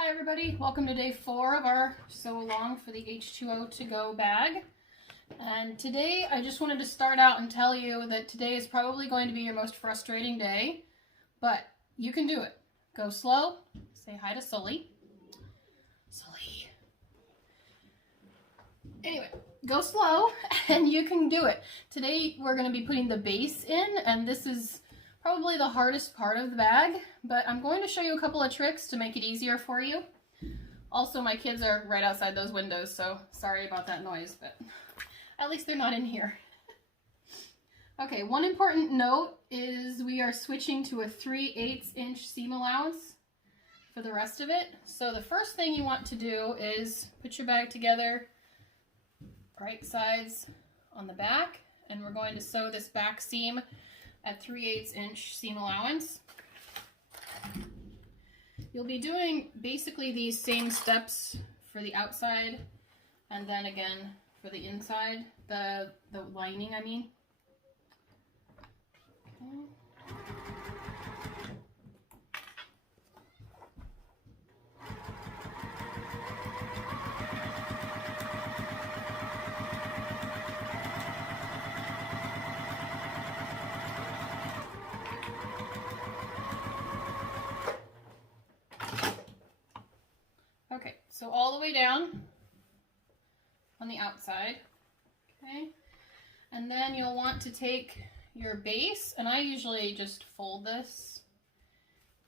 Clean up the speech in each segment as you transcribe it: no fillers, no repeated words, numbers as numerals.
Hi everybody, welcome to day 4 of our Sew Along for the H2O to go bag. And today I just wanted to start out and tell you that today is probably going to be your most frustrating day, but you can do it. Go slow, say hi to Sully. Sully. Anyway, go slow and you can do it. Today we're going to be putting the base in, and this is probably the hardest part of the bag, but I'm going to show you a couple of tricks to make it easier for you. Also, my kids are right outside those windows, so sorry about that noise, but at least they're not in here. Okay, one important note is we are switching to a 3/8 inch seam allowance for the rest of it. So the first thing you want to do is put your bag together, right sides on the back, and we're going to sew this back seam at 3/8 inch seam allowance. You'll be doing basically these same steps for the outside and then again for the inside, the lining I mean. Okay, so all the way down on the outside, okay? And then you'll want to take your base, and I usually just fold this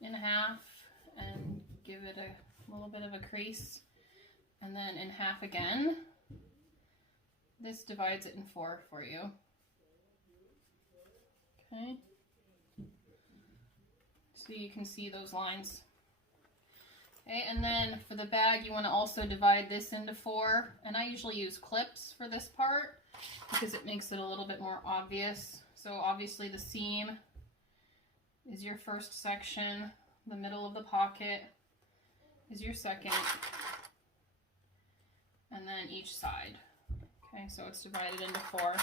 in half and give it a little bit of a crease, and then in half again. This divides it in 4 for you. Okay? So you can see those lines. Okay, and then for the bag, you want to also divide this into 4, and I usually use clips for this part because it makes it a little bit more obvious. So obviously the seam is your first section, the middle of the pocket is your second, and then each side. Okay, so it's divided into 4.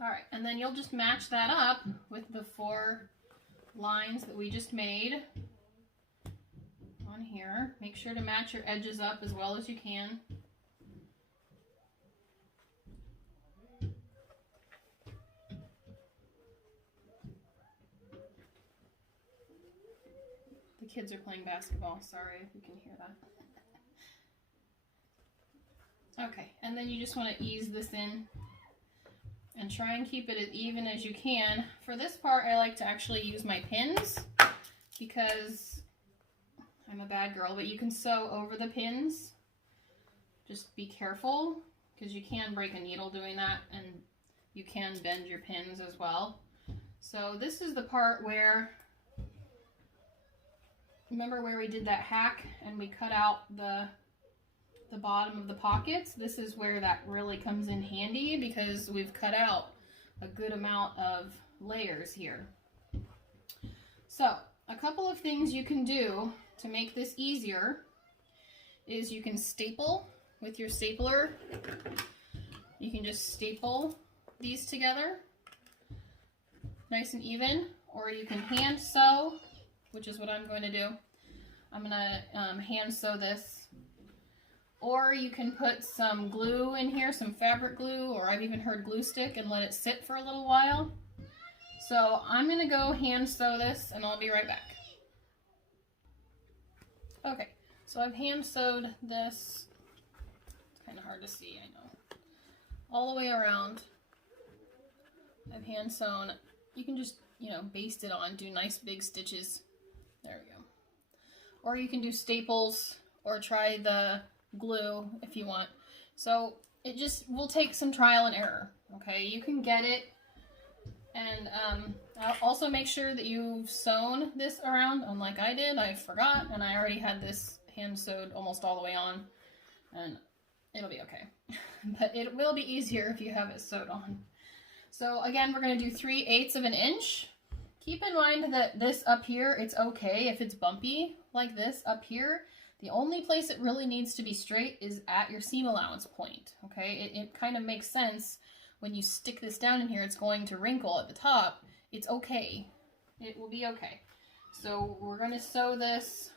Alright, and then you'll just match that up with the 4 lines that we just made on here. Make sure to match your edges up as well as you can. The kids are playing basketball, sorry if you can hear that. Okay, and then you just want to ease this in and try and keep it as even as you can. For this part, I like to actually use my pins because I'm a bad girl, but you can sew over the pins. Just be careful because you can break a needle doing that, and you can bend your pins as well. So this is the part where, remember where we did that hack and we cut out the bottom of the pockets? This is where that really comes in handy because we've cut out a good amount of layers here. So a couple of things you can do to make this easier is you can staple with your stapler. You can just staple these together nice and even, or you can hand sew, which is what I'm going to do. I'm going to hand sew this. Or you can put some glue in here, some fabric glue, or I've even heard glue stick, and let it sit for a little while. So I'm going to go hand sew this, and I'll be right back. Okay, so I've hand sewed this. It's kind of hard to see, I know. All the way around. I've hand sewn. You can just, baste it on, do nice big stitches. There we go. Or you can do staples, or try the glue if you want. So it just will take some trial and error. Okay, you can get it, and I'll also make sure that you've sewn this around. Unlike I did, I forgot, and I already had this hand sewed almost all the way on, and it'll be okay. But it will be easier if you have it sewed on. So again, we're going to do 3/8 of an inch. Keep in mind that this up here, it's okay if it's bumpy like this up here. The only place it really needs to be straight is at your seam allowance point, okay? It kind of makes sense when you stick this down in here, it's going to wrinkle at the top. It's okay. It will be okay. So we're going to sew this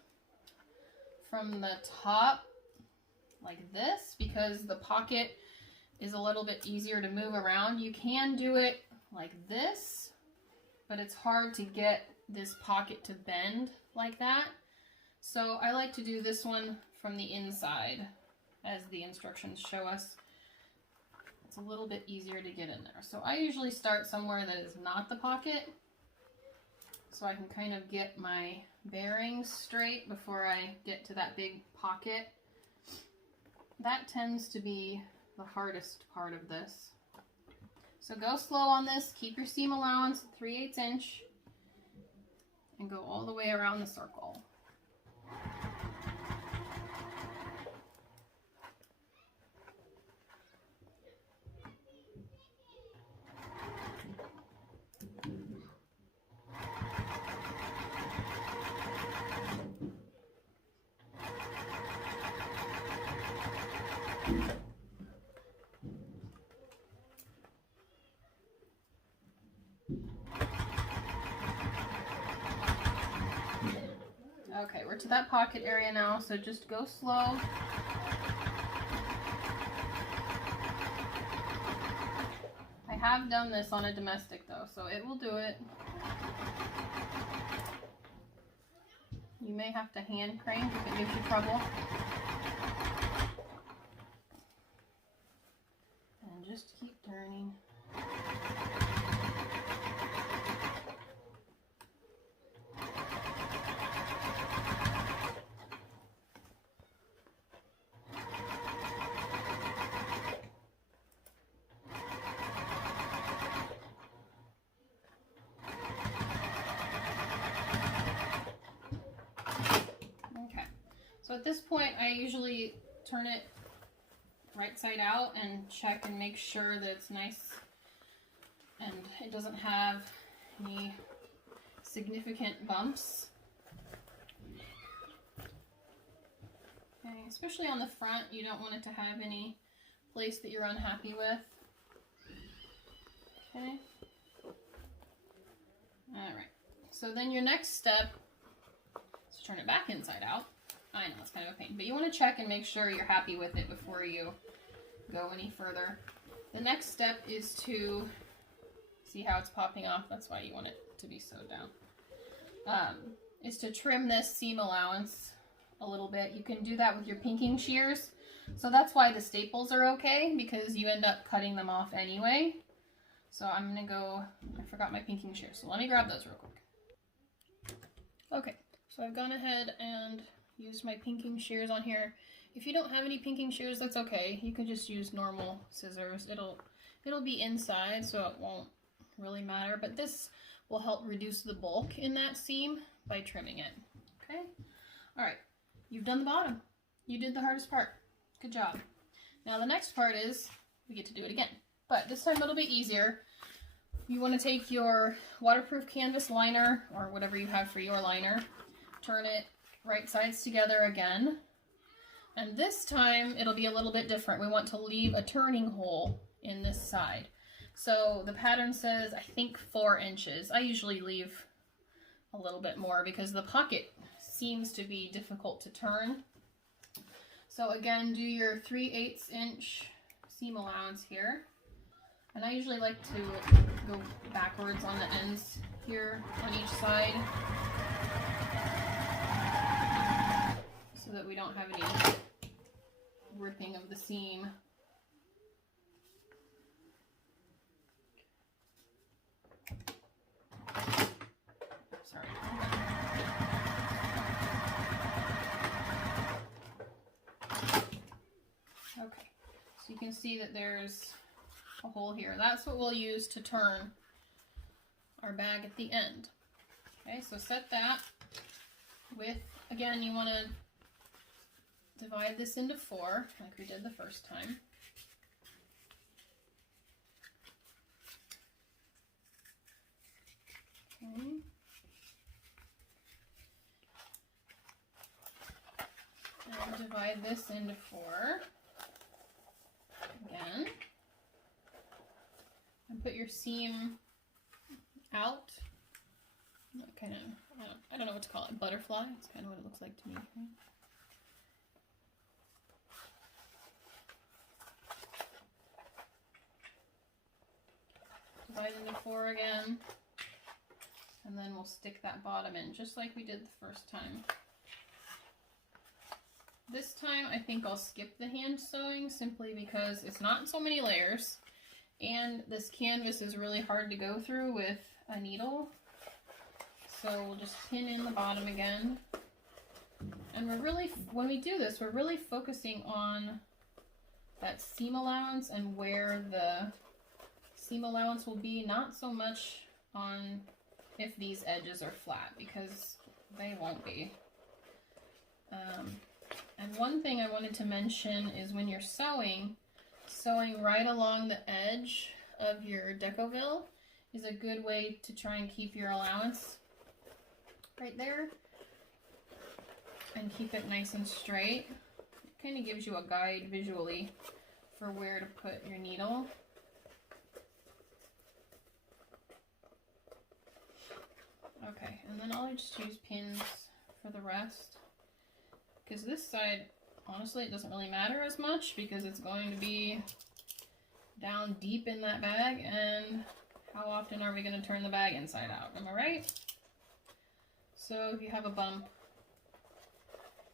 from the top like this because the pocket is a little bit easier to move around. You can do it like this, but it's hard to get this pocket to bend like that. So I like to do this one from the inside as the instructions show us. It's a little bit easier to get in there. So I usually start somewhere that is not the pocket so I can kind of get my bearings straight before I get to that big pocket. That tends to be the hardest part of this. So go slow on this, keep your seam allowance at 3/8 inch, and go all the way around the circle. Okay, we're to that pocket area now, so just go slow. I have done this on a domestic though, so it will do it. You may have to hand crank if it gives you trouble. And just keep turning. So at this point, I usually turn it right side out and check and make sure that it's nice and it doesn't have any significant bumps. Okay, especially on the front, you don't want it to have any place that you're unhappy with. Okay. Alright, so then your next step is to turn it back inside out. I know, it's kind of a pain, but you want to check and make sure you're happy with it before you go any further. The next step is to see how it's popping off. That's why you want it to be sewed down. Is to trim this seam allowance a little bit. You can do that with your pinking shears. So that's why the staples are okay, because you end up cutting them off anyway. So I'm going to go, I forgot my pinking shears, so let me grab those real quick. Okay, so I've gone ahead and use my pinking shears on here. If you don't have any pinking shears, that's okay. You can just use normal scissors. It'll be inside, so it won't really matter. But this will help reduce the bulk in that seam by trimming it. Okay? Alright, you've done the bottom. You did the hardest part. Good job. Now the next part is, we get to do it again. But this time it'll be easier. You want to take your waterproof canvas liner, or whatever you have for your liner, turn it right sides together again, and this time it'll be a little bit different. We want to leave a turning hole in this side. So the pattern says, I think 4 inches. I usually leave a little bit more because the pocket seems to be difficult to turn. So again, do your 3/8 inch seam allowance here, and I usually like to go backwards on the ends here on each side, so that we don't have any ripping of the seam. Sorry. Okay, so you can see that there's a hole here. That's what we'll use to turn our bag at the end. Okay, so set that with, again, you want to divide this into 4, like we did the first time. Okay. And divide this into 4. Again. and put your seam out. Kind of, I don't know what to call it, butterfly. It's kind of what it looks like to me. Right? Divide into 4 again, and then we'll stick that bottom in just like we did the first time. This time I think I'll skip the hand sewing simply because it's not so many layers, and this canvas is really hard to go through with a needle. So we'll just pin in the bottom again. And we're really, when we do this, we're really focusing on that seam allowance and where the seam allowance will be, not so much on if these edges are flat, because they won't be. And one thing I wanted to mention is when you're sewing right along the edge of your decoville is a good way to try and keep your allowance right there and keep it nice and straight. It kind of gives you a guide visually for where to put your needle. Okay, and then I'll just use pins for the rest, because this side, honestly, it doesn't really matter as much because it's going to be down deep in that bag, and how often are we going to turn the bag inside out? Am I right? So if you have a bump,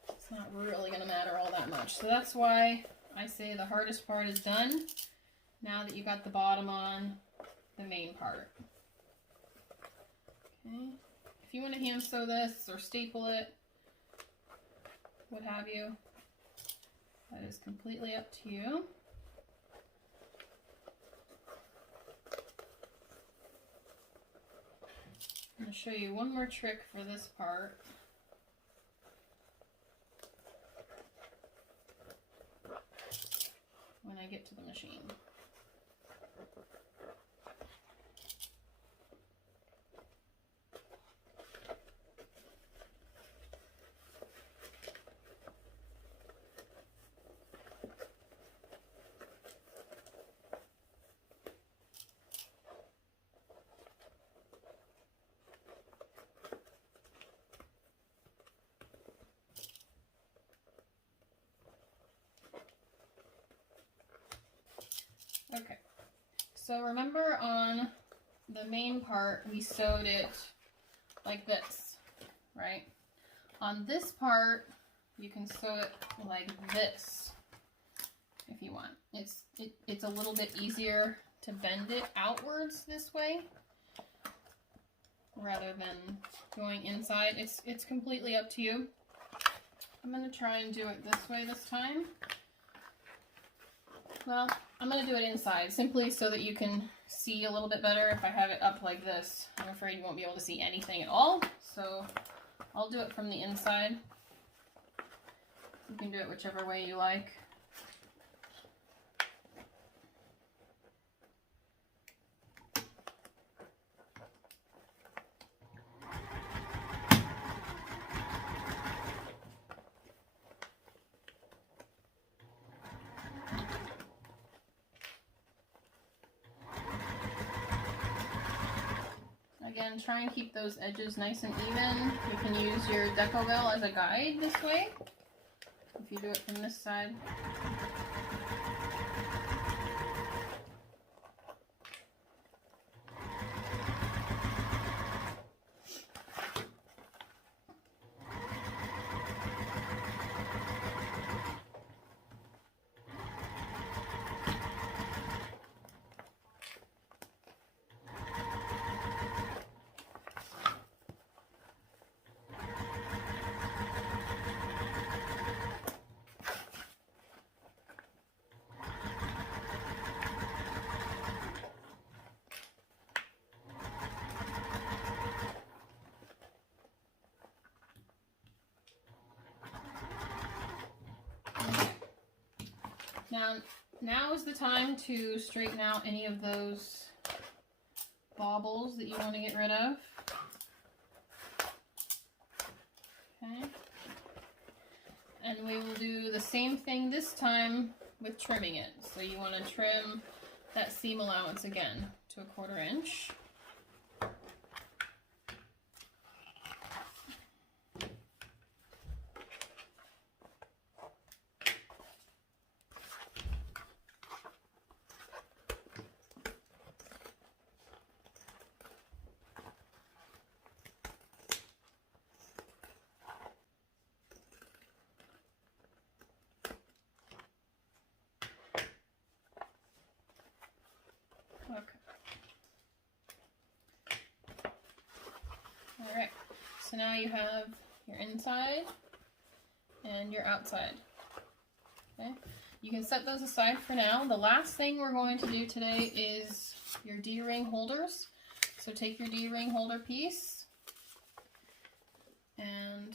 it's not really going to matter all that much. So that's why I say the hardest part is done now that you got the bottom on the main part. Okay. If you want to hand sew this or staple it, what have you, that is completely up to you. I'm going to show you one more trick for this part. When I get to the machine. Okay, so remember on the main part we sewed it like this, right? On this part you can sew it like this if you want. It's a little bit easier to bend it outwards this way rather than going inside. It's completely up to you. I'm going to try and do it this way this time. Well, I'm going to do it inside, simply so that you can see a little bit better. If I have it up like this, I'm afraid you won't be able to see anything at all. So I'll do it from the inside. You can do it whichever way you like. Again, try and keep those edges nice and even. You can use your decoville as a guide this way, if you do it from this side. Now is the time to straighten out any of those baubles that you want to get rid of. Okay. And we will do the same thing this time with trimming it. So you want to trim that seam allowance again to 1/4 inch. Okay. All right, so now you have your inside and your outside. Okay, you can set those aside for now. The last thing we're going to do today is your D-ring holders. So take your D-ring holder piece, and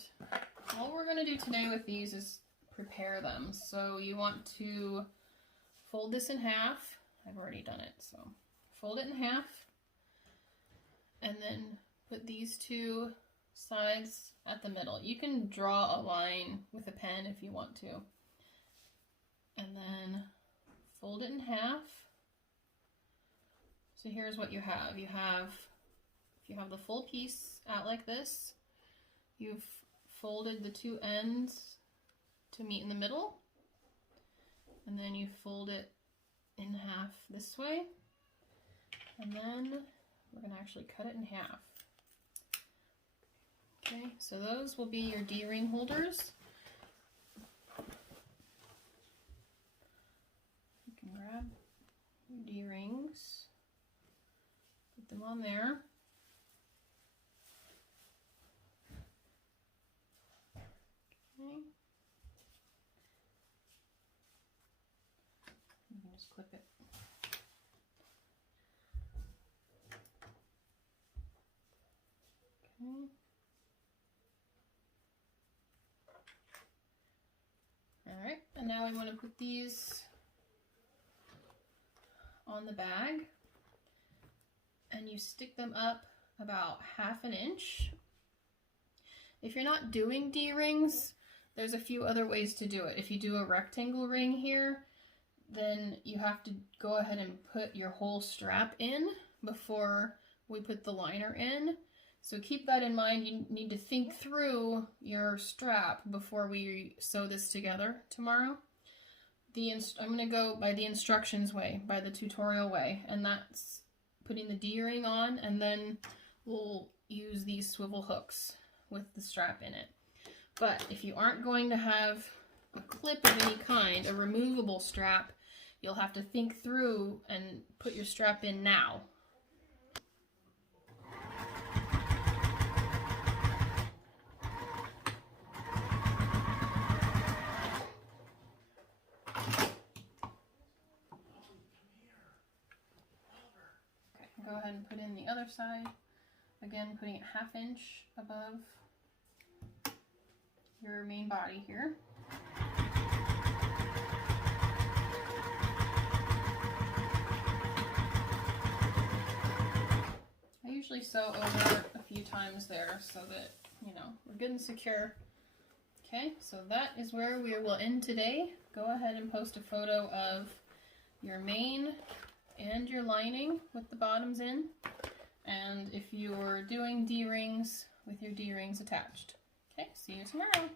all we're going to do today with these is prepare them. So you want to fold this in half. I've already done it, so fold it in half, and then put these two sides at the middle. You can draw a line with a pen if you want to. And then fold it in half. So here's what you have. If you have the full piece out like this, you've folded the two ends to meet in the middle, and then you fold it in half this way, and then we're going to actually cut it in half. Okay, so those will be your D-ring holders. You can grab your D-rings, put them on there. Okay. You can just clip it. Okay. All right, and now we want to put these on the bag, and you stick them up about 1/2 inch. If you're not doing D-rings, there's a few other ways to do it. If you do a rectangle ring here, then you have to go ahead and put your whole strap in before we put the liner in. So keep that in mind. You need to think through your strap before we sew this together tomorrow. I'm going to go by the instructions way, by the tutorial way, and that's putting the D-ring on, and then we'll use these swivel hooks with the strap in it. But if you aren't going to have a clip of any kind, a removable strap, you'll have to think through and put your strap in now. Go ahead and put in the other side. Again, putting it 1/2 inch above your main body here. I usually sew over a few times there so that, you know, we're good and secure. Okay, so that is where we will end today. Go ahead and post a photo of your main and your lining with the bottoms in, and if you're doing D-rings, with your D-rings attached. Okay, see you tomorrow.